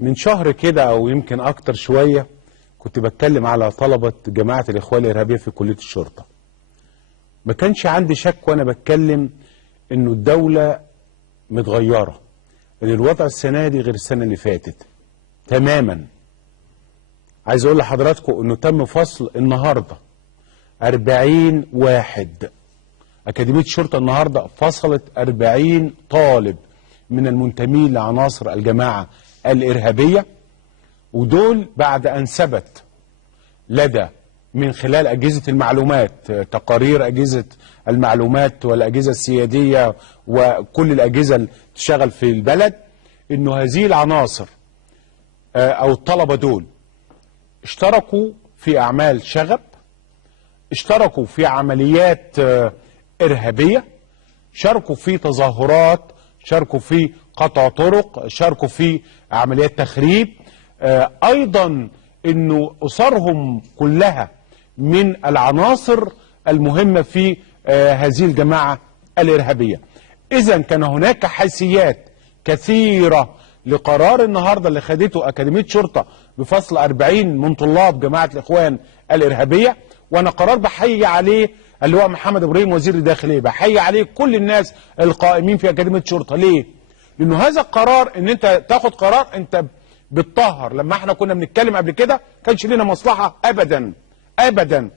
من شهر كده او يمكن اكتر شوية كنت بتكلم على طلبة جماعة الاخوان الارهابية في كلية الشرطة. ما كانش عندي شك وانا بتكلم انه الدولة متغيرة، ان الوضع السنة دي غير السنة اللي فاتت تماما. عايز اقول لحضراتكم انه تم فصل النهاردة 40 واحد. اكاديمية الشرطة النهاردة فصلت 40 طالب من المنتمين لعناصر الجماعة الارهابية، ودول بعد ان ثبت لدى من خلال أجهزة المعلومات، تقارير أجهزة المعلومات والأجهزة السيادية وكل الأجهزة اللي تشتغل في البلد، إنه هذه العناصر أو الطلبة دول اشتركوا في أعمال شغب، اشتركوا في عمليات إرهابية، شاركوا في تظاهرات، شاركوا في قطع طرق، شاركوا في عمليات تخريب، أيضا إنه أسرهم كلها من العناصر المهمة في هذه الجماعة الإرهابية. إذا كان هناك حيثيات كثيرة لقرار النهاردة اللي خدته أكاديمية شرطة بفصل 40 من طلاب جماعة الإخوان الإرهابية، وأنا قرار بحيي عليه اللي هو محمد إبراهيم وزير الداخلية، بحيي عليه كل الناس القائمين في أكاديمية شرطة. ليه؟ لأنه هذا القرار إن أنت تاخد قرار أنت بتطهر. لما احنا كنا بنتكلم قبل كده كانش لنا مصلحة أبدا أبدا.